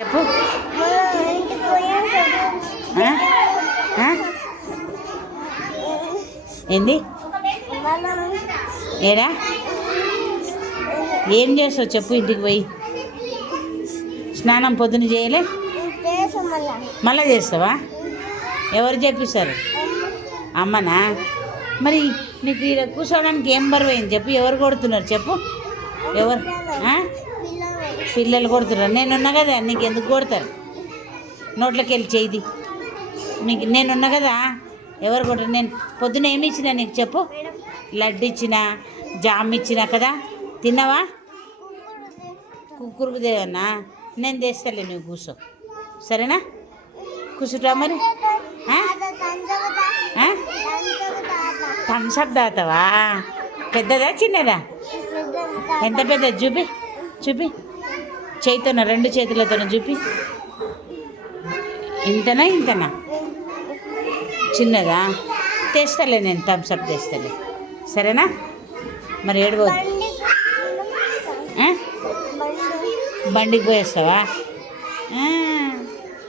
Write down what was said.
చెప్పు. ఏంది ఏడా ఏం చేస్తావు చెప్పు. ఇంటికి పోయి స్నానం పొద్దున చేయలే, మళ్ళీ చేస్తావా? ఎవరు చేపిస్తారు? అమ్మనా? మరి నీకు ఇక్కడ కూర్చోవడానికి ఏం బరువైంది చెప్పు. ఎవరు కొడుతున్నారు చెప్పు? ఎవరు? పిల్లలు కొడుతున్నారు. నేనున్నా కదా, నీకు ఎందుకు కొడతారు? నోట్లోకి వెళ్ళి చేయి. నేనున్నా కదా, ఎవరు కొడతారు? నేను పొద్దున ఏమి ఇచ్చినా నీకు చెప్పు? లడ్డు ఇచ్చిన, జామ్ ఇచ్చిన కదా, తిన్నావా? కుక్కురుకు దేవన్నా, నేను తెస్తాలే, నువ్వు కూర్చో, సరేనా? కూర్చుంటా మరి. థమ్స్అప్ తాగుతావా? పెద్దదా చిన్నదా? ఎంత పెద్ద? చూపి చూపి, చేతితోన, రెండు చేతులతోన చూపి. ఇంతనా ఇంతనా? చిన్నదా? తెస్తలే, నేను థమ్స్అప్ తెస్తలే, సరేనా? మరి ఏడుకోవద్దు. బండికి పోయేస్తావా?